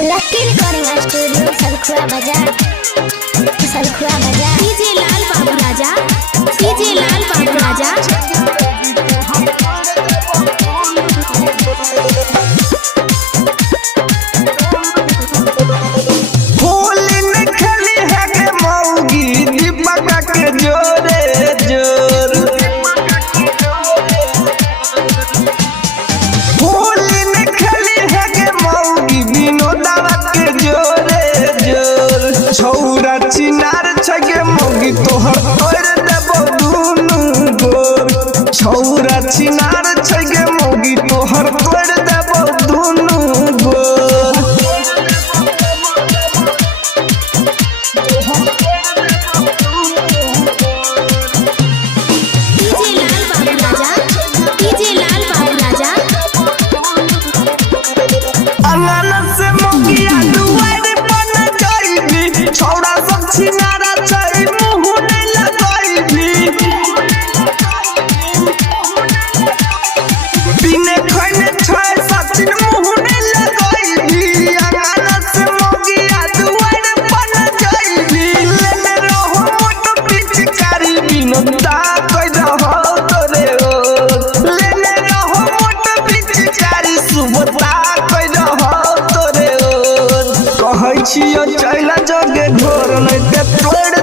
लकी recording studio Salkhua बाजार DJ लाल बाबू राजा, DJ लाल बाबू राजा। छौरा चिनार छगे मौगी तोहर तोड़ देबो दुनु गोर। छौरा चिनार छगे मौगी तोहर तोड़ देबो दुनु गोर। डीजे लाल बाबू राजा, डीजे लाल बाबू राजा। अंगना से मौगी दुआरे बन जाईबी। छौरा सब चिनारा छै मुंह नै लगाईबी। बिने खैने छै सचिन मुंह नै लगाईबी। अंगना से मौगी दुआरे बन जाईबी। लेने रहो मोट पिचकारी बिनता कह रहो तोरे ओ। लेने रहो मोट पिचकारी सुबता कह रहो तोरे ओ। कहै छियो चैला जगे घोर नै ते तोड़